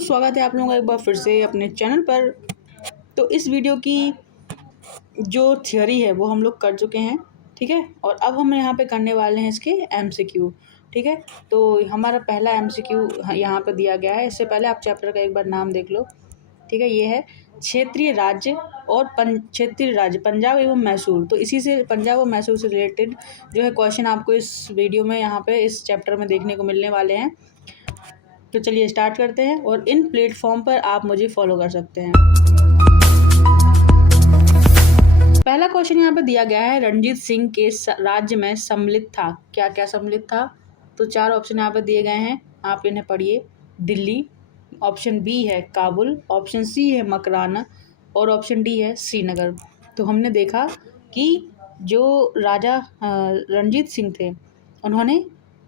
स्वागत है आप लोगों का एक बार फिर से अपने चैनल पर। तो इस वीडियो की जो थियोरी है वो हम लोग कर चुके हैं, ठीक है। और अब हम यहाँ पे करने वाले हैं इसके एमसीक्यू, ठीक है। तो हमारा पहला एमसीक्यू यहाँ पे दिया गया है। इससे पहले आप चैप्टर का एक बार नाम देख लो, ठीक है। ये है क्षेत्रीय राज्य और क्षेत्रीय राज्य पंजाब एवं मैसूर। तो इसी से पंजाब और मैसूर से रिलेटेड जो है क्वेश्चन आपको इस वीडियो में यहाँ पे इस चैप्टर में देखने को मिलने वाले हैं। तो चलिए स्टार्ट करते हैं और इन प्लेटफॉर्म पर आप मुझे फॉलो कर सकते हैं। पहला क्वेश्चन यहाँ पे दिया गया है, रणजीत सिंह के राज्य में सम्मिलित था। क्या क्या सम्मिलित था? तो चार ऑप्शन यहाँ पे दिए गए हैं, आप इन्हें पढ़िए। दिल्ली, ऑप्शन बी है काबुल, ऑप्शन सी है मकराना और ऑप्शन डी है श्रीनगर। तो हमने देखा कि जो राजा रणजीत सिंह थे उन्होंने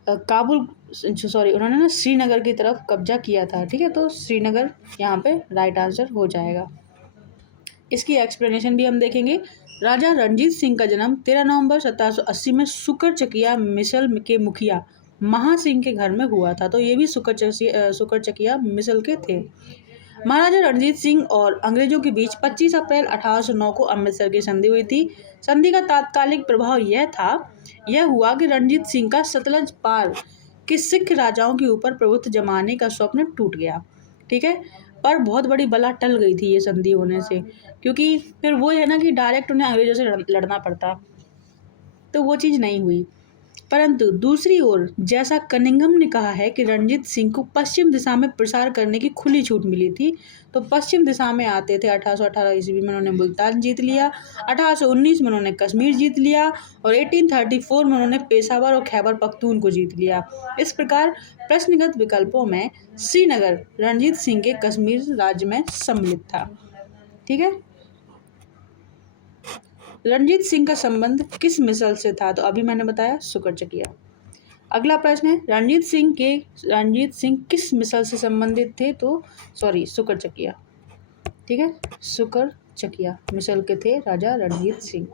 उन्होंने ना श्रीनगर की तरफ कब्जा किया था, ठीक है। तो श्रीनगर यहाँ पे राइट आंसर हो जाएगा। इसकी एक्सप्लेनेशन भी हम देखेंगे। राजा रणजीत सिंह का जन्म 13 नवंबर 1780 में सुकरचकिया मिसल के मुखिया महासिंह के घर में हुआ था। तो ये भी सुकरचकिया मिसल के थे। महाराजा रणजीत सिंह और अंग्रेजों के बीच 25 अप्रैल 1809 को अमृतसर की संधि हुई थी। संधि का तात्कालिक प्रभाव यह हुआ कि रणजीत सिंह का सतलज पार के सिख राजाओं के ऊपर प्रभुत्व जमाने का स्वप्न टूट गया, ठीक है। पर बहुत बड़ी बला टल गई थी ये संधि होने से, क्योंकि फिर वो है ना कि डायरेक्ट उन्हें अंग्रेजों से लड़ना पड़ता, तो वो चीज़ नहीं हुई। परंतु दूसरी ओर जैसा कनिंघम ने कहा है कि रणजीत सिंह को पश्चिम दिशा में प्रसार करने की खुली छूट मिली थी, तो पश्चिम दिशा में आते थे। 1818 ईस्वी में उन्होंने मुल्तान जीत लिया, 1819 में उन्होंने कश्मीर जीत लिया और 1834 में उन्होंने पेशावर और खैबर पख्तून को जीत लिया। इस प्रकार प्रश्नगत विकल्पों में श्रीनगर रणजीत सिंह के कश्मीर राज्य में सम्मिलित था, ठीक है। रणजीत सिंह का संबंध किस मिसल से था? तो अभी मैंने बताया सुकरचकिया। अगला प्रश्न है, रणजीत सिंह किस मिसल से संबंधित थे? तो सुकरचकिया, ठीक है। सुकरचकिया मिसल के थे राजा रणजीत सिंह।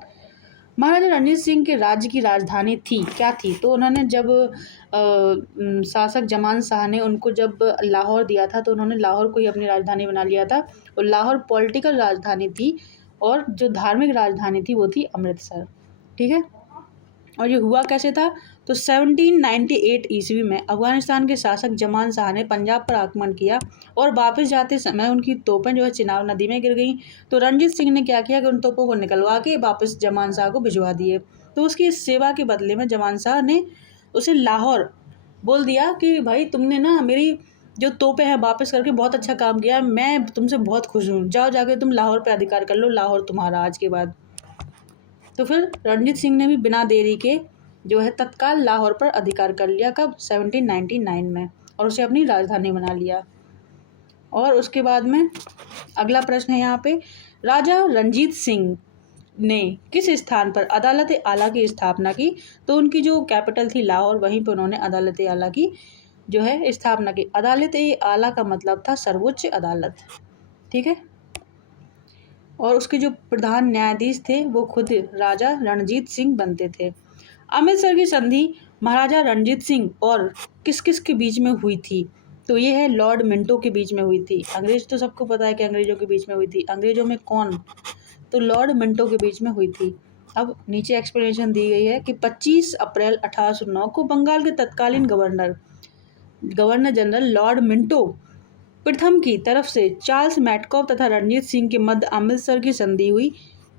महाराजा रणजीत सिंह के राज्य की राजधानी क्या थी? तो उन्होंने जब शासक जमान शाह ने उनको जब लाहौर दिया था तो उन्होंने लाहौर को ही अपनी राजधानी बना लिया था। और लाहौर पॉलिटिकल राजधानी थी और जो धार्मिक राजधानी थी वो थी अमृतसर, ठीक है। और ये हुआ कैसे था? तो 1798 ईस्वी में अफगानिस्तान के शासक जमान शाह ने पंजाब पर आक्रमण किया और वापस जाते समय उनकी तोपें जो है चिनाब नदी में गिर गईं। तो रणजीत सिंह ने क्या किया कि उन तोपों को निकलवा के वापस जमान शाह को भिजवा दिए। तो उसकी इस सेवा के बदले में जमान शाह ने उसे लाहौर बोल दिया कि भाई तुमने ना मेरी जो तोपें हैं वापस करके बहुत अच्छा काम किया, मैं तुमसे बहुत खुश हूँ, जाओ जाके तुम लाहौर पे अधिकार कर लो, लाहौर तुम्हारा आज के बाद। तो फिर रणजीत सिंह ने भी बिना देरी के जो है तत्काल लाहौर पर अधिकार कर लिया। कब? 1799 में, और उसे अपनी राजधानी बना लिया। और उसके बाद में अगला प्रश्न है यहाँ पे, राजा रणजीत सिंह ने किस स्थान पर अदालत आला की स्थापना की? तो उनकी जो कैपिटल थी लाहौर, वहीं पर उन्होंने अदालत आला की जो है स्थापना की। अदालत आला का मतलब था सर्वोच्च अदालत, ठीक है। और उसके जो प्रधान न्यायाधीश थे वो खुद राजा रणजीत सिंह बनते थे। अमृतसर की संधि महाराजा रणजीत सिंह और किस किस के बीच में हुई थी? तो ये है लॉर्ड मिंटो के बीच में हुई थी। अंग्रेज तो सबको पता है कि अंग्रेजों के बीच में हुई थी। अंग्रेजों में कौन? तो लॉर्ड मिंटो के बीच में हुई थी। अब नीचे एक्सप्लेनेशन दी गई है कि 25 अप्रैल 1809 को बंगाल के तत्कालीन गवर्नर जनरल लॉर्ड मिंटो प्रथम की तरफ से चार्ल्स मैटकॉफ तथा रणजीत सिंह के मध्य अमृतसर की संधि हुई,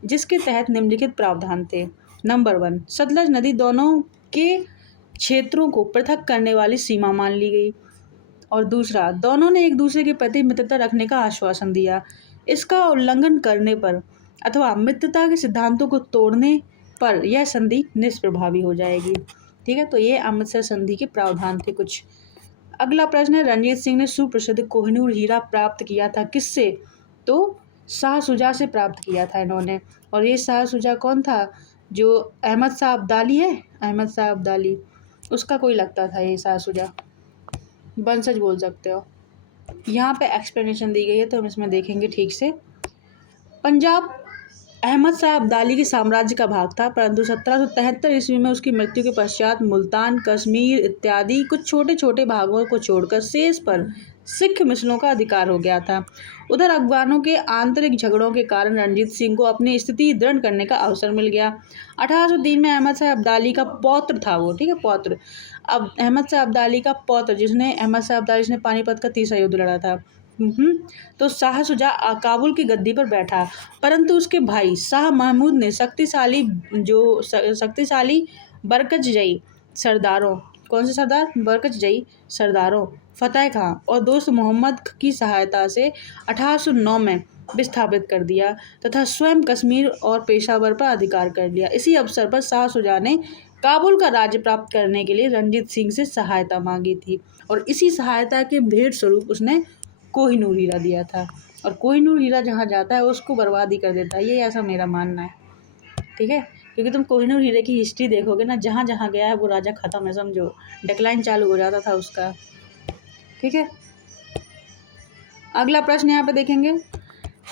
जिसके तहत निम्नलिखित प्रावधान थे। नंबर 1, सतलज नदी दोनों के क्षेत्रों को पृथक करने वाली सीमा मान ली गई। और दूसरा, दोनों ने एक दूसरे के प्रति मित्रता रखने का आश्वासन दिया। इसका उल्लंघन करने पर अथवा मित्रता के सिद्धांतों को तोड़ने पर यह संधि निष्प्रभावी हो जाएगी, ठीक है। तो ये अमृतसर संधि के प्रावधान थे कुछ। अगला प्रश्न है, रणजीत सिंह ने सुप्रसिद्ध कोहिनूर हीरा प्राप्त किया था किससे? तो शाह शुजा से प्राप्त किया था इन्होंने। और ये शाह शुजा कौन था? जो अहमद शाह अब्दाली है, अहमद शाह अब्दाली, उसका कोई लगता था ये शाह शुजा, वंशज बोल सकते हो। यहाँ पे एक्सप्लेनेशन दी गई है तो हम इसमें देखेंगे ठीक से। पंजाब अहमद शाह अब्दाली के साम्राज्य का भाग था, परंतु 1773 ईस्वी में उसकी मृत्यु के पश्चात मुल्तान, कश्मीर इत्यादि कुछ छोटे छोटे भागों को छोड़कर शेष पर सिख मिसलों का अधिकार हो गया था। उधर अफगानों के आंतरिक झगड़ों के कारण रणजीत सिंह को अपनी स्थिति दृढ़ करने का अवसर मिल गया। 1803 में अहमद शाह अब्दाली का पौत्र था वो, ठीक है, पौत्र। अब अहमद शाह अब्दाली का पौत्र, जिसने अहमद शाह अब्दाली जिसने पानीपत का तीसरा युद्ध लड़ा था। तो शाह शुजा काबुल की गद्दी पर बैठा, परंतु उसके भाई शाह महमूद ने शक्तिशाली बरकतजई सरदारों, कौन से सरदार, बरकतजई सरदारों फतेह खां और दोस्त मोहम्मद की सहायता से 1809 में विस्थापित कर दिया तथा स्वयं कश्मीर और पेशावर पर अधिकार कर लिया। इसी अवसर पर शाह शुजा ने काबुल का राज्य प्राप्त करने के लिए रणजीत सिंह से सहायता मांगी थी और इसी सहायता के भेंट स्वरूप उसने कोहिनूर हीरा दिया था। और कोहिनूर हीरा जहाँ जाता है उसको बर्बाद ही कर देता है, ये ऐसा मेरा मानना है, ठीक है। क्योंकि तुम कोहिनूर हीरे की हिस्ट्री देखोगे ना, जहाँ जहाँ गया है वो राजा खत्म है, समझो, डिक्लाइन चालू हो जाता था उसका, ठीक है। अगला प्रश्न यहाँ पे देखेंगे,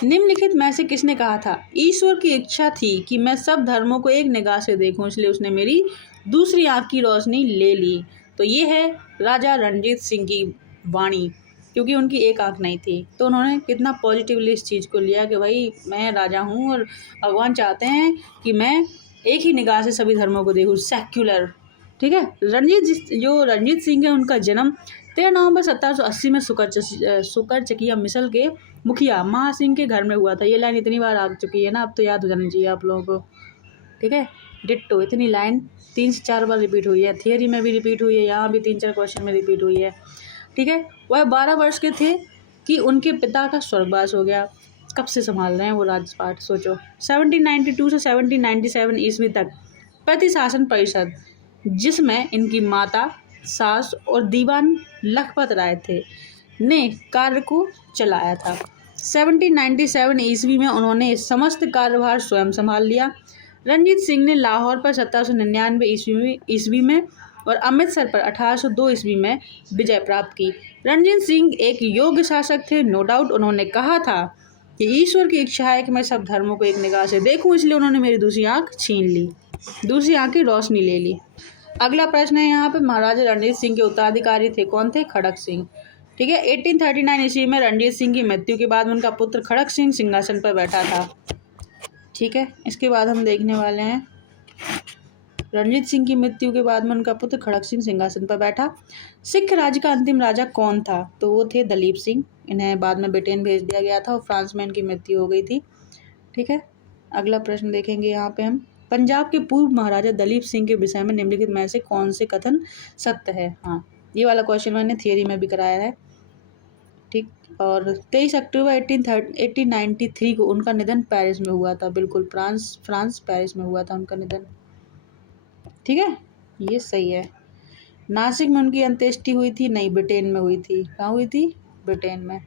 निम्नलिखित में से किसने कहा था, ईश्वर की इच्छा थी कि मैं सब धर्मों को एक निगाह से देखूं, इसलिए उसने मेरी दूसरी आंख की रोशनी ले ली। तो ये है राजा रणजीत सिंह की वाणी, क्योंकि उनकी एक आंख नहीं थी, तो उन्होंने कितना पॉजिटिवली इस चीज़ को लिया कि भाई मैं राजा हूँ और भगवान चाहते हैं कि मैं एक ही निगाह से सभी धर्मों को देखूँ, सेक्युलर, ठीक है। रणजीत सिंह है, उनका जन्म 13 नवंबर 1780 में सुकरचकिया मिसल के मुखिया महासिंह के घर में हुआ था। ये लाइन इतनी बार आ चुकी है ना, अब तो याद हो जाना चाहिए आप लोगों को, ठीक है। डिट्टो, इतनी लाइन 3 से 4 बार रिपीट हुई है, थियरी में भी रिपीट हुई है, यहाँ भी 3-4 क्वेश्चन में रिपीट हुई है, ठीक है। वह 12 वर्ष के थे कि उनके पिता का स्वर्गवास हो गया। कब से संभाल रहे हैं वो राजपाट, सोचो। 1792 से 1797 ईस्वी तक प्रतिशासन परिषद, जिसमें इनकी माता, सास और दीवान लखपत राय थे, ने कार्य को चलाया था। 1797 ईस्वी में उन्होंने समस्त कार्यभार स्वयं संभाल लिया। रणजीत सिंह ने लाहौर पर 1799 ईस्वी में और अमृतसर पर 1802 ईस्वी में विजय प्राप्त की। रणजीत सिंह एक योग्य शासक थे, नो डाउट। उन्होंने कहा था कि ईश्वर की इच्छा है कि मैं सब धर्मों को एक निगाह से देखूं, इसलिए उन्होंने मेरी दूसरी आंख छीन ली, दूसरी आंख की रोशनी ले ली। अगला प्रश्न है यहाँ पे, महाराजा रणजीत सिंह के उत्तराधिकारी थे कौन थे, खड़क सिंह, ठीक है। 1839 ईस्वी में रणजीत सिंह की मृत्यु के बाद उनका पुत्र खड़क सिंह सिंहासन पर बैठा था, ठीक है। इसके बाद हम देखने वाले हैं, रणजीत सिंह की मृत्यु के बाद में उनका पुत्र खड़क सिंह सिंहासन पर बैठा। सिख राज्य का अंतिम राजा कौन था, तो वो थे दलीप सिंह। इन्हें बाद में ब्रिटेन भेज दिया गया था और फ्रांस में इनकी मृत्यु हो गई थी, ठीक है। अगला प्रश्न देखेंगे यहाँ पे हम, पंजाब के पूर्व महाराजा दलीप सिंह के विषय में निम्नलिखित में से कौन से कथन सत्य है। हाँ, ये वाला क्वेश्चन मैंने थियरी में भी कराया है, ठीक। और 23 अक्टूबर 1893 को उनका निधन पेरिस में हुआ था, बिल्कुल फ्रांस पेरिस में हुआ था उनका निधन, ठीक है, ये सही है। नासिक में उनकी अंत्येष्टि हुई थी, नहीं, ब्रिटेन में हुई थी। कहाँ हुई थी, ब्रिटेन में।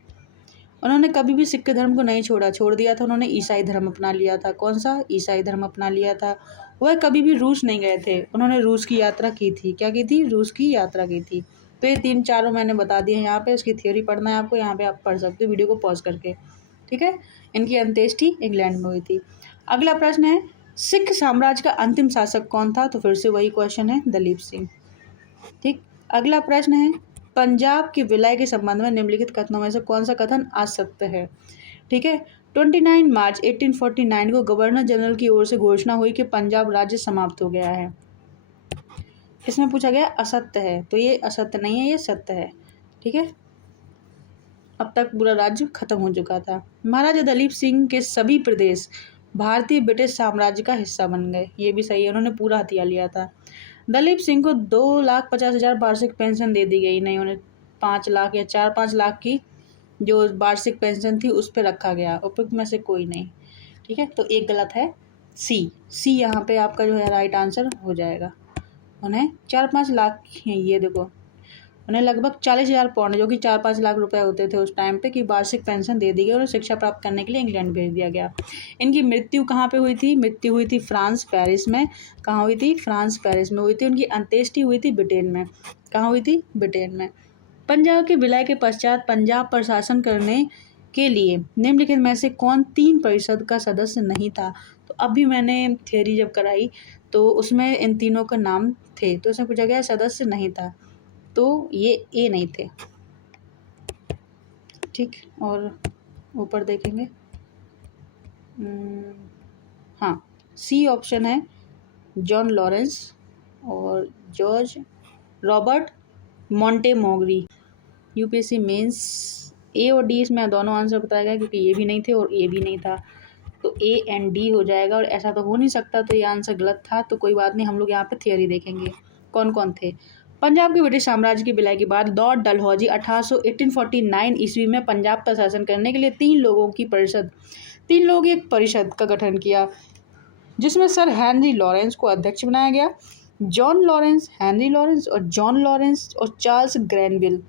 उन्होंने कभी भी सिख धर्म को नहीं छोड़ दिया था, उन्होंने ईसाई धर्म अपना लिया था। कौन सा, ईसाई धर्म अपना लिया था। वह कभी भी रूस नहीं गए थे, उन्होंने रूस की यात्रा की थी, क्या की थी, रूस की यात्रा की थी। तो ये 3-4 मैंने बता दिए यहाँ पे, इसकी थ्योरी पढ़ना है आपको, यहाँ पे आप पढ़ सकते हो वीडियो को पॉज करके, ठीक है। इनकी अंत्येष्टि इंग्लैंड में हुई थी। अगला प्रश्न है, सिख साम्राज्य का अंतिम शासक कौन था, तो फिर से वही क्वेश्चन है, दलीप सिंह, ठीक। अगला प्रश्न है, पंजाब के विलय के संबंध में निम्नलिखित कथनों में से कौन सा कथन असत्य है, ठीक है। 29 मार्च 1849 को गवर्नर जनरल की ओर से घोषणा हुई कि पंजाब राज्य समाप्त हो गया है। इसमें पूछा गया असत्य है, तो ये असत्य नहीं है, ये सत्य है, ठीक है। अब तक पूरा राज्य खत्म हो चुका था। महाराजा दलीप सिंह के सभी प्रदेश भारतीय ब्रिटिश साम्राज्य का हिस्सा बन गए, ये भी सही है, उन्होंने पूरा हथिया लिया था। दलीप सिंह को 2,50,000 वार्षिक पेंशन दे दी गई, नहीं, उन्हें 5 लाख या 4-5 लाख की जो वार्षिक पेंशन थी उस पर रखा गया, उपयुक्त में से कोई नहीं, ठीक है। तो एक गलत है, सी यहाँ पे आपका जो है राइट आंसर हो जाएगा। उन्हें 4-5 लाख, ये देखो, उन्हें लगभग 40,000 पाउंड, जो कि 4-5 लाख रुपए होते थे उस टाइम पे, की वार्षिक पेंशन दे दी गई और शिक्षा प्राप्त करने के लिए इंग्लैंड भेज दिया गया। इनकी मृत्यु कहाँ पे हुई थी, मृत्यु हुई थी फ्रांस पेरिस में। कहाँ हुई थी, फ्रांस पेरिस में हुई थी। उनकी अंत्येष्टि हुई थी ब्रिटेन में। कहाँ हुई थी, ब्रिटेन में। पंजाब के विलय के पश्चात पंजाब पर शासन करने के लिए निम्नलिखित में से कौन 3 परिषद का सदस्य नहीं था। तो अभी मैंने थियरी जब कराई तो उसमें इन तीनों का नाम थे, तो उसमें पूछा गया सदस्य नहीं था, तो ये ए नहीं थे। ठीक। और ऊपर देखेंगे, हाँ, सी ऑप्शन है जॉन लॉरेंस और जॉर्ज रॉबर्ट मॉन्टेमोगरी। यूपीएससी मेंस ए और डी इसमें दोनों आंसर बताया गया, क्योंकि ये भी नहीं थे और ए भी नहीं था, तो ए एंड डी हो जाएगा। और ऐसा तो हो नहीं सकता, तो ये आंसर गलत था। तो कोई बात नहीं, हम लोग यहाँ पे थियरी देखेंगे कौन कौन थे। पंजाब के ब्रिटिश साम्राज्य की विलय के बाद लॉर्ड डलहौजी 1849 ईस्वी में पंजाब पर शासन करने के लिए तीन लोगों की एक परिषद का गठन किया, जिसमें सर हेनरी लॉरेंस को अध्यक्ष बनाया गया। जॉन लॉरेंस, हेनरी लॉरेंस और जॉन लॉरेंस और चार्ल्स ग्रैनविल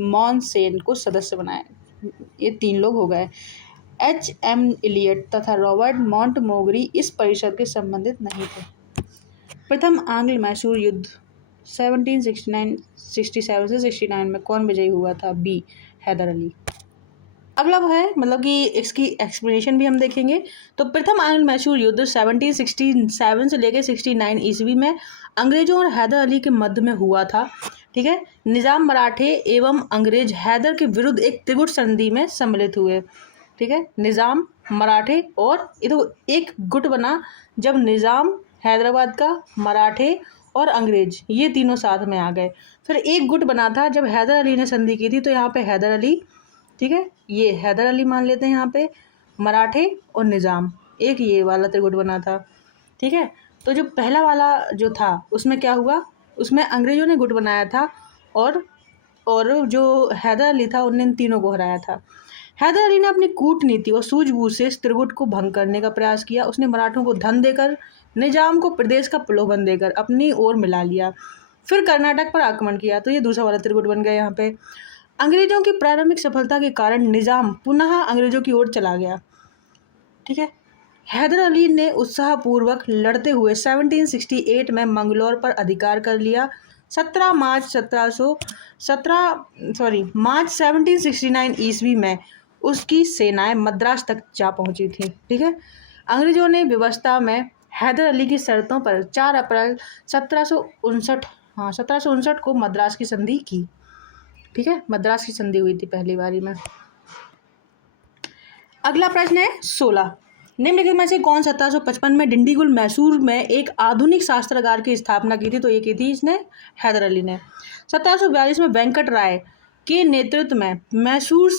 मॉनसेन को सदस्य बनाया। ये तीन लोग हो गए। एच.एम. इलियट तथा रॉबर्ट मॉन्टमोगरी इस परिषद के संबंधित नहीं थे। प्रथम आंग्ल मैसूर युद्ध 1767 से 69 में कौन विजयी हुआ था? बी, हैदर अली। अगला है, मतलब कि इसकी एक्सप्लेनेशन भी हम देखेंगे। तो प्रथम आंग्ल मैसूर युद्ध 1767 से लेकर 69 ईस्वी में अंग्रेजों और हैदर अली के मध्य में हुआ था। ठीक है। निजाम मराठे एवं अंग्रेज हैदर के विरुद्ध एक त्रिगुट संधि में सम्मिलित हुए। ठीक है। निजाम, मराठे और ये तो एक गुट बना जब निजाम हैदराबाद का, मराठे और अंग्रेज ये तीनों साथ में आ गए। फिर एक गुट बना था जब हैदर अली ने संधि की थी, तो यहाँ पे हैदर अली, ठीक है, ये हैदर अली मान लेते हैं यहाँ पे, मराठे और निज़ाम, एक ये वाला त्रिगुट बना था। ठीक है। तो जो पहला वाला जो था उसमें क्या हुआ, उसमें अंग्रेजों ने गुट बनाया था और जो हैदर अली था उनने इन तीनों को हराया था। हैदर अली ने अपनी कूटनीति और सूझबूझ से इस त्रिगुट को भंग करने का प्रयास किया। उसने मराठों को धन देकर, निजाम को प्रदेश का प्रलोभन देकर अपनी ओर मिला लिया, फिर कर्नाटक पर आक्रमण किया। तो ये दूसरा वाला त्रिगुट बन गया यहाँ पे। अंग्रेजों की प्रारंभिक सफलता के कारण निजाम पुनः अंग्रेजों की ओर चला गया। ठीक है। हैदर अली ने उत्साहपूर्वक लड़ते हुए 1768 में मंगलौर पर अधिकार कर लिया। मार्च 1769 ईस्वी में उसकी सेनाएं मद्रास तक जा पहुंची थी। ठीक है। अंग्रेजों ने व्यवस्था में हैदर अली की शर्तों पर 4 अप्रैल 1759 को मद्रास की संधि की। ठीक है। मद्रास की संधि हुई थी पहली बारी में। अगला प्रश्न है 16। निम्नलिखित में से कौन 1755 में डिंडीगुल मैसूर में एक आधुनिक शास्त्रागार की स्थापना की थी? तो ये की थी इसने, हैदर अली ने। 1742 में वेंकट राय के नेतृत्व में मैसूर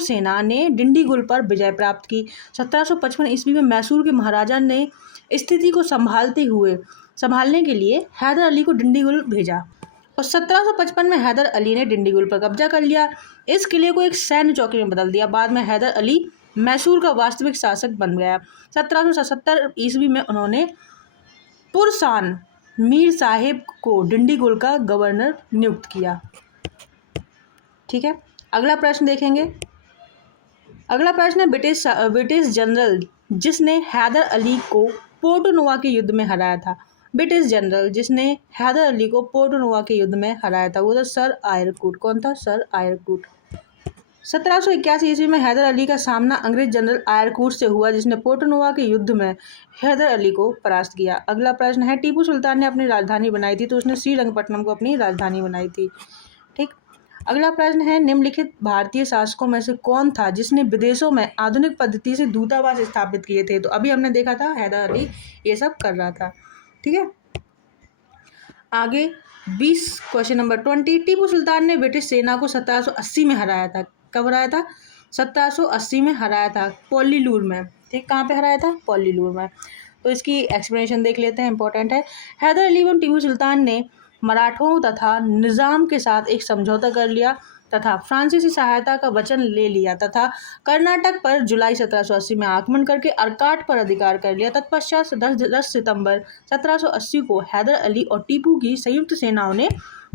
सेना ने डिंडीगुल पर विजय प्राप्त की। 1755 ईस्वी में मैसूर के महाराजा ने स्थिति को संभालने के लिए हैदर अली को डिंडीगुल भेजा और 1755 में हैदर अली ने डिंडीगुल पर कब्जा कर लिया। इस किले को एक सैन्य चौकी में बदल दिया। बाद में हैदर अली मैसूर का वास्तविक शासक बन गया। 1777 ईस्वी में उन्होंने पुरसान मीर साहेब को डिंडीगुल का गवर्नर नियुक्त किया। ठीक है। अगला प्रश्न देखेंगे। अगला प्रश्न है ब्रिटिश जनरल जिसने हैदर अली को पोर्टोनोवा के युद्ध में हराया था। ब्रिटिश जनरल जिसने हैदर अली को पोर्टोनोवा के युद्ध में हराया था वो था सर आयरकूट। कौन था? Sir Eyre Coote. 1781 ईस्वी में हैदर अली का सामना अंग्रेज जनरल आयरकूट से हुआ, जिसने पोर्टोनोवा के युद्ध में हैदर अली को परास्त किया। अगला प्रश्न है टीपू सुल्तान ने अपनी राजधानी बनाई थी, तो उसने श्रीरंगपट्टनम को अपनी राजधानी बनाई थी। ठीक। अगला प्रश्न है निम्नलिखित भारतीय शासकों में से कौन था जिसने विदेशों में आधुनिक पद्धति से दूतावास स्थापित किए थे? तो अभी हमने देखा था हैदर अली ये सब कर रहा था। ठीक है। आगे 20 क्वेश्चन नंबर 20। टीपू सुल्तान ने ब्रिटिश सेना को 1780 में हराया था। कब हराया था? 1780 में हराया था, पोल्लीलूर में। ठीक। कहाँ पे हराया था? पोल्लीलूर में। तो इसकी एक्सप्लेनेशन देख लेते हैं, इंपॉर्टेंट है। हैदर अली एवं टीपू सुल्तान ने मराठों तथा निज़ाम के साथ एक समझौता कर लिया तथा फ्रांसीसी सहायता का वचन ले लिया तथा कर्नाटक पर जुलाई 1780 में आक्रमण करके अरकाट पर अधिकार कर लिया। तत्पश्चात 10 सितंबर 1780 को हैदर अली और टीपू की संयुक्त सेनाओं ने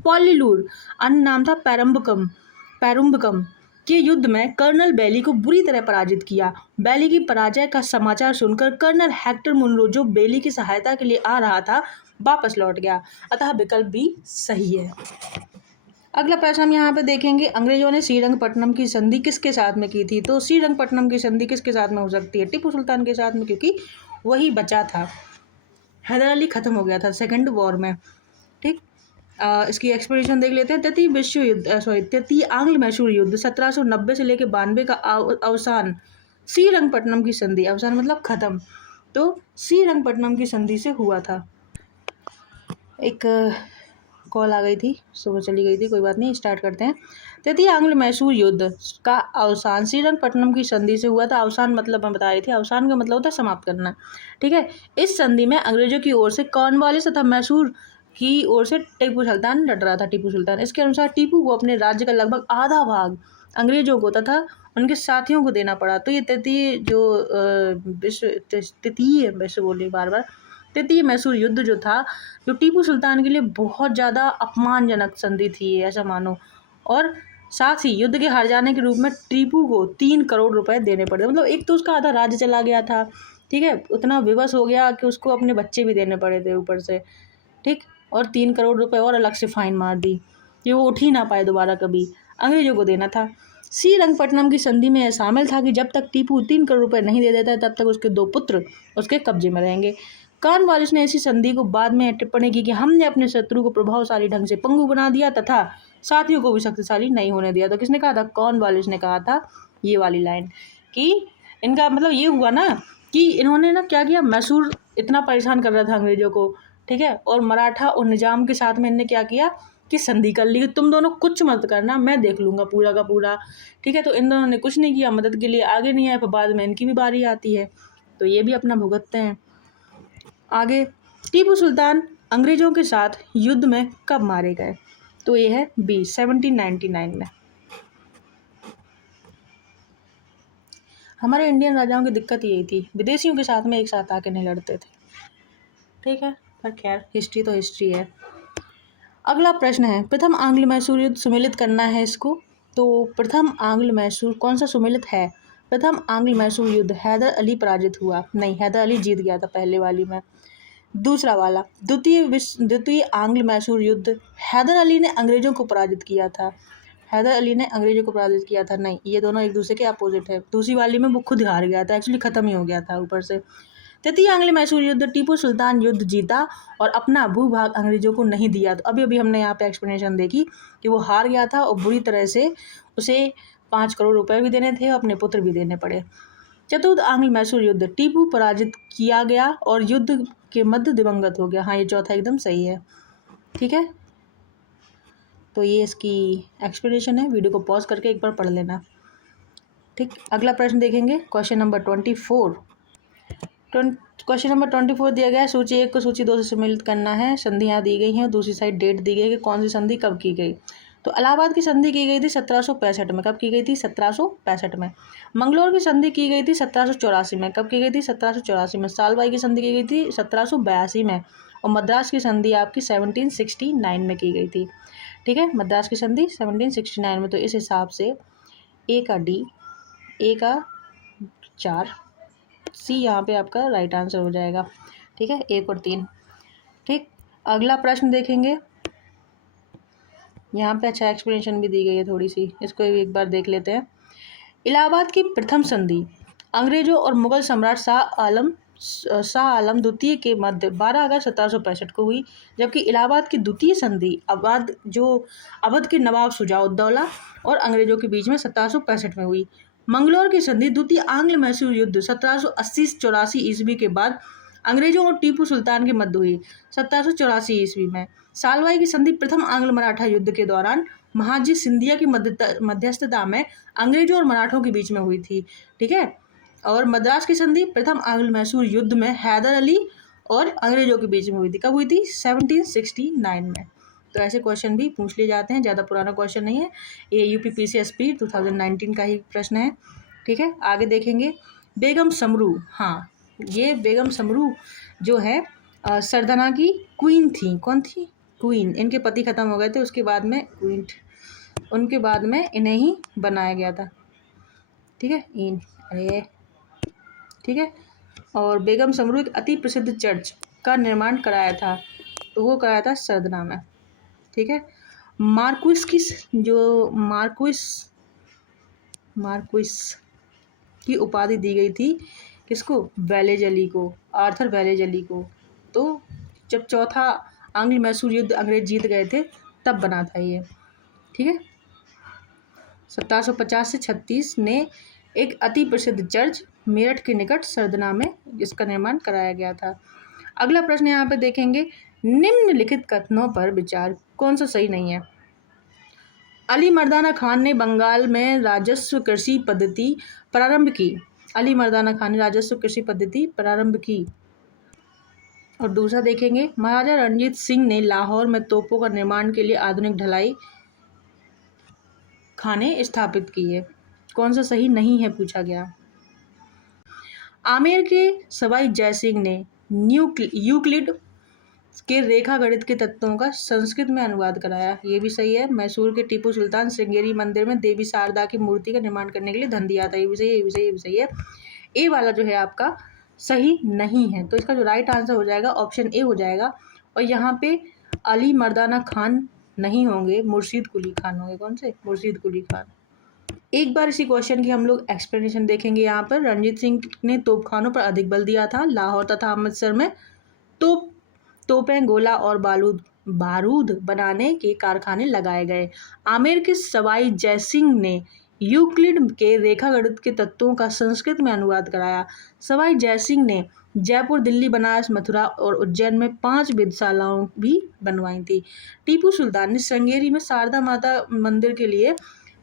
पोल्लीलूर, अन्य नाम था पेरुम्बकम के युद्ध में कर्नल बेली को बुरी तरह पराजित किया। बेली की पराजय का समाचार सुनकर कर्नल हेक्टर मुनरो, जो बेली की सहायता के लिए आ रहा था, वापस लौट गया। अतः विकल्प भी सही है। अगला प्रश्न हम यहाँ पे देखेंगे। अंग्रेजों ने श्रीरंगपट्टनम की संधि किसके साथ में की थी? तो श्रीरंगपट्टनम की संधि किसके साथ में हो सकती है? टीपू सुल्तान के साथ में, क्योंकि वही बचा था। हैदर अली खत्म हो गया था सेकंड वॉर में। ठीक। इसकी एक्सप्लेनेशन देख लेते हैं। तृतीय आंग्ल मैसूर युद्ध 1790 से लेकर 92 का अवसान श्रीरंगपट्टनम की संधि, अवसान मतलब खत्म, तो श्रीरंगपट्टनम की संधि से हुआ था। एक कॉल आ गई थी, सुबह चली गई थी, कोई बात नहीं, स्टार्ट करते हैं। तृतीय आंग्ल मैसूर युद्ध का अवसान श्रीरंगपट्टनम की संधि से हुआ था। अवसान मतलब मैं बता रही थी, अवसान का मतलब होता है समाप्त करना, ठीक है। इस संधि में अंग्रेजों की ओर से कॉर्नवालिस तथा मैसूर की ओर से टीपू सुल्तान डट रहा था, टीपू सुल्तान। इसके अनुसार टीपू को अपने राज्य का लगभग आधा भाग अंग्रेजों को तथा उनके साथियों को देना पड़ा। तो ये तृतीय जो तृतीय मैसूर युद्ध जो था, जो टीपू सुल्तान के लिए बहुत ज़्यादा अपमानजनक संधि थी, ऐसा मानो। और साथ ही युद्ध के हार जाने के रूप में टीपू को 3 करोड़ रुपए देने पड़े। मतलब एक तो उसका आधा राज्य चला गया था, ठीक है, उतना विवश हो गया कि उसको अपने बच्चे भी देने पड़े थे ऊपर से, ठीक, और 3 करोड़ रुपए और अलग से फाइन मार दी कि वो उठ ही ना पाए दोबारा कभी, अंग्रेजों को देना था। श्रीरंगपट्टनम की संधि में यह शामिल था कि जब तक टीपू 3 करोड़ रुपए नहीं दे देता तब तक उसके 2 पुत्र उसके कब्जे में रहेंगे। कॉर्नवालिस ने इसी संधि को बाद में टिप्पणी की कि हमने अपने शत्रु को प्रभावशाली ढंग से पंगु बना दिया तथा साथियों को भी शक्तिशाली नहीं होने दिया। तो किसने कहा था? कॉर्नवालिस ने कहा था ये वाली लाइन, कि इनका मतलब ये हुआ ना कि इन्होंने ना क्या किया, मैसूर इतना परेशान कर रहा था अंग्रेजों को, ठीक है, और मराठा और निजाम के साथ में इनने क्या किया कि संधि कर ली कि तुम दोनों कुछ मत करना, मैं देख लूँगा पूरा का पूरा, ठीक है। तो इन दोनों ने कुछ नहीं किया, मदद के लिए आगे नहीं आए, फिर बाद में इनकी भी बारी आती है, तो ये भी अपना भुगतते हैं। आगे, टीपू सुल्तान अंग्रेजों के साथ युद्ध में कब मारे गए? तो ये है बी, 1799 में। हमारे इंडियन राजाओं की दिक्कत यही थी, विदेशियों के साथ में एक साथ आके नहीं लड़ते थे, ठीक है, पर खैर हिस्ट्री तो हिस्ट्री है। अगला प्रश्न है, प्रथम आंग्ल मैसूर युद्ध सुमेलित करना है इसको। तो प्रथम आंग्ल मैसूर कौन सा सुमेलित है? प्रथम आंग्ल मैसूर युद्ध हैदर अली पराजित हुआ, नहीं, हैदर अली जीत गया था पहले वाली में। दूसरा वाला, द्वितीय आंग्ल मैसूर युद्ध हैदर अली ने अंग्रेजों को पराजित किया था, हैदर अली ने अंग्रेजों को पराजित किया था, नहीं, ये दोनों एक दूसरे के अपोजिट है। दूसरी वाली में वो खुद हार गया था, एक्चुअली खत्म ही हो गया था ऊपर से। तृतीय आंग्ल मैसूर युद्ध, टीपू सुल्तान युद्ध जीता और अपना भूभाग अंग्रेजों को नहीं दिया। तो अभी अभी हमने यहाँ पे एक्सप्लेनेशन देखी कि वो हार गया था और बुरी तरह से उसे 5 करोड़ रुपए भी देने थे, अपने पुत्र भी देने पड़े। चतुर्थ आंग्ल मैसूर युद्ध, टीपू पराजित किया गया और युद्ध के मध्य दिवंगत हो गया। हाँ, ये चौथा एकदम सही है, ठीक है। तो ये इसकी एक्सप्लेनेशन है, वीडियो को पॉज करके एक बार पढ़ लेना, ठीक। अगला प्रश्न देखेंगे, क्वेश्चन नंबर 24। क्वेश्चन नंबर 24 दिया गया है, सूची 1 को सूची 2 से सम्मिलित करना है। संधियाँ दी गई हैं, दूसरी साइड डेट दी गई है कि कौन सी संधि कब की गई। तो इलाहाबाद की संधि की गई थी 1765 में, कब की गई थी? 1765 में। मंगलौर की संधि की गई थी 1784 में, कब की गई थी? 1784 में। सालबाई की संधि की गई थी 1782 में, और मद्रास की संधि आपकी 1769 में की गई थी, ठीक है, मद्रास की संधि 1769 में। तो इस हिसाब से ए का डी, ए का 4, सी यहाँ पे आपका राइट आंसर हो जाएगा, ठीक है, 1 और 3, ठीक। अगला प्रश्न देखेंगे, यहाँ पे अच्छा एक्सप्लेनेशन भी दी गई है थोड़ी सी, इसको एक बार देख लेते हैं। इलाहाबाद की प्रथम संधि अंग्रेजों और मुगल सम्राट शाह आलम द्वितीय के मध्य 12 अगस्त 1765 को हुई, जबकि इलाहाबाद की द्वितीय संधि अवध के नवाब शुजाउद्दौला और अंग्रेजों के बीच में 1765 में हुई। मंगलौर की संधि द्वितीय आंग्ल मैसूर युद्ध 1780-84 ईस्वी के बाद अंग्रेजों और टीपू सुल्तान के मध्य हुई 1784 ईस्वी में। सालवाई की संधि प्रथम आंग्ल मराठा युद्ध के दौरान महाजी सिंधिया की मध्यस्थता में अंग्रेजों और मराठों के बीच में हुई थी, ठीक है। और मद्रास की संधि प्रथम आंग्ल मैसूर युद्ध में हैदर अली और अंग्रेजों के बीच में हुई थी, कब हुई थी? 1769 में। तो ऐसे क्वेश्चन भी पूछ लिए जाते हैं, ज़्यादा पुराना क्वेश्चन नहीं है, ये यूपीपीसीएसपी 2019 का ही प्रश्न है, ठीक है। आगे देखेंगे, बेगम समरू, हाँ, ये बेगम समरू जो है सरदना की क्वीन थी, कौन थी? क्वीन। इनके पति ख़त्म हो गए थे, उसके बाद में क्वीन, उनके बाद में इन्हें ही बनाया गया था, ठीक है, अरे ठीक है। और बेगम समरू एक अति प्रसिद्ध चर्च का निर्माण कराया था, तो वो कराया था सरदना में, ठीक है। मार्क्विस की उपाधि दी गई थी किसको? वेलेज अली को, आर्थर वेलेज अली को। तो जब चौथा आंग्ल मैसूर युद्ध अंग्रेज जीत गए थे तब बना था ये, ठीक है। 1750 से 36 ने एक अति प्रसिद्ध चर्च मेरठ के निकट सरदना में इसका निर्माण कराया गया था। अगला प्रश्न यहाँ पे देखेंगे, निम्नलिखित कथनों पर विचार, कौन सा सही नहीं है। अली मर्दाना खान ने बंगाल में राजस्व कृषि पद्धति प्रारंभ की। अली मर्दाना खान ने राजस्व कृषि पद्धति प्रारंभ की। और दूसरा देखेंगे, महाराजा रणजीत सिंह ने लाहौर में तोपों का निर्माण के लिए आधुनिक ढलाई खाने स्थापित किए। कौन सा सही नहीं है पूछा गया। आमेर के सवाई जयसिंह ने यूक्लिड के रेखा गणित के तत्वों का संस्कृत में अनुवाद कराया। ये भी सही है। मैसूर के टीपू सुल्तान श्रृंगेरी मंदिर में देवी शारदा की मूर्ति का निर्माण करने के लिए धन दिया था। ये भी सही है, ये भी सही है, ये भी सही है। ए वाला जो है आपका सही नहीं है, तो इसका जो राइट आंसर हो जाएगा ऑप्शन ए हो जाएगा। और यहाँ पे अली मर्दाना खान नहीं होंगे, मुर्शीद कुली खान होंगे। कौन से? मुर्शीद कुली खान। एक बार इसी क्वेश्चन की हम लोग एक्सप्लेनेशन देखेंगे। यहाँ पर रणजीत सिंह ने तोपखानों पर अधिक बल दिया था। लाहौर तथा अमृतसर में तोपें, गोला और बारूद बनाने के कारखाने लगाए गए। आमेर के सवाई जयसिंह ने यूक्लिड के रेखागणित के तत्वों का संस्कृत में अनुवाद कराया। सवाई जयसिंह ने जयपुर, दिल्ली, बनारस, मथुरा और उज्जैन में 5 वेधशालाओं भी बनवाई थी। टीपू सुल्तान ने श्रृंगेरी में शारदा माता मंदिर के लिए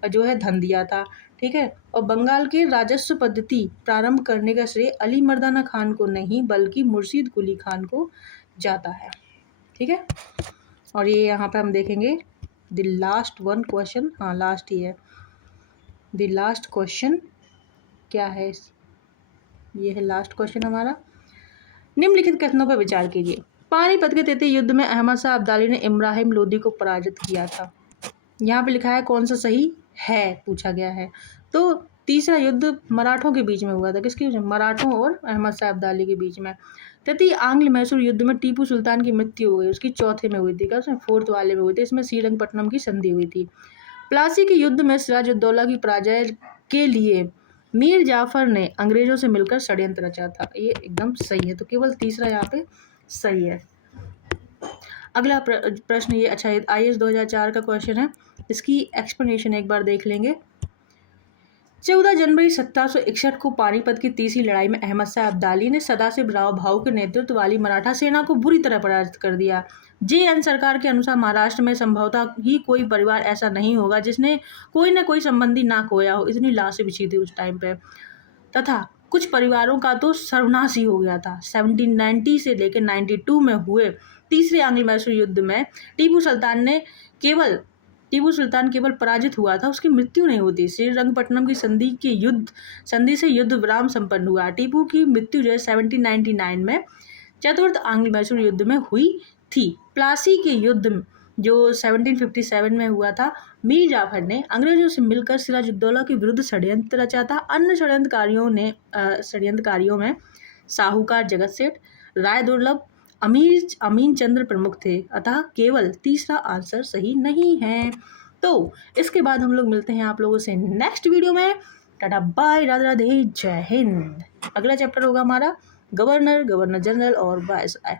जो है धन दिया था, ठीक है। और बंगाल के राजस्व पद्धति प्रारंभ करने का श्रेय अली मर्दाना खान को नहीं बल्कि मुर्शीद कुली खान को जाता है, ठीक है। और ये यहाँ पे हम देखेंगे द लास्ट वन क्वेश्चन, हाँ लास्ट ही है। द लास्ट क्वेश्चन क्या है? ये है लास्ट क्वेश्चन हमारा। निम्नलिखित कथनों पर विचार कीजिए। पानीपत के तृतीय युद्ध में अहमद शाह अब्दाली ने इब्राहिम लोदी को पराजित किया था। यहाँ पे लिखा है कौन सा सही है पूछा गया है। तो तीसरा युद्ध मराठों के बीच में हुआ था। किसके बीच में? मराठों और अहमद शाह अब्दाली के बीच में। तृतीय आंग्ल मैसूर युद्ध में टीपू सुल्तान की मृत्यु हो गई, उसकी चौथे में हुई थी। क्या उसमें? 4th वाले में हुई थी। इसमें श्रीरंगपट्टनम की संधि हुई थी। प्लासी के युद्ध में सिराजुद्दौला की पराजय के लिए मीर जाफर ने अंग्रेजों से मिलकर षड्यंत्र रचा था। ये एकदम सही है, तो केवल तीसरा यहाँ पे सही है। अगला प्रश्न ये, अच्छा IAS 2004 का क्वेश्चन है, इसकी एक्सप्लेनेशन एक बार देख लेंगे। 14 जनवरी 1761 को पानीपत की तीसरी लड़ाई में अहमद शाह अब्दाली ने सदाशिव राव भाऊ के नेतृत्व वाली मराठा सेना को बुरी तरह पराजित कर दिया। JN सरकार के अनुसार महाराष्ट्र में संभवतः ही कोई परिवार ऐसा नहीं होगा जिसने कोई न कोई संबंधी ना खोया हो। इतनी लाशें बिछी थी उस टाइम पे, तथा कुछ परिवारों का तो सर्वनाश ही हो गया था। 1790 से लेकर 92 में हुए तीसरे आंग्ल मैसूर युद्ध में टीपू सुल्तान केवल पराजित हुआ था, उसकी मृत्यु नहीं होती। श्रीरंगपट्टनम की संधि से युद्ध विराम संपन्न हुआ। टीपू की मृत्यु जो है 1799 में चतुर्थ आंग्ल मैसूर युद्ध में हुई थी। प्लासी के युद्ध जो 1757 में हुआ था, मीर जाफर ने अंग्रेजों से मिलकर सिराजुद्दौला के विरुद्ध षड्यंत्र रचा था। अन्य षड्यंत्रकारियों में साहूकार जगत सेठ, राय दुर्लभ, अमीन चंद्र प्रमुख थे, अतः केवल तीसरा आंसर सही नहीं है। तो इसके बाद हम लोग मिलते हैं आप लोगों से नेक्स्ट वीडियो में। टाटा बाय, राधे राधे, जय हिंद। अगला चैप्टर होगा हमारा गवर्नर जनरल और वायसराय।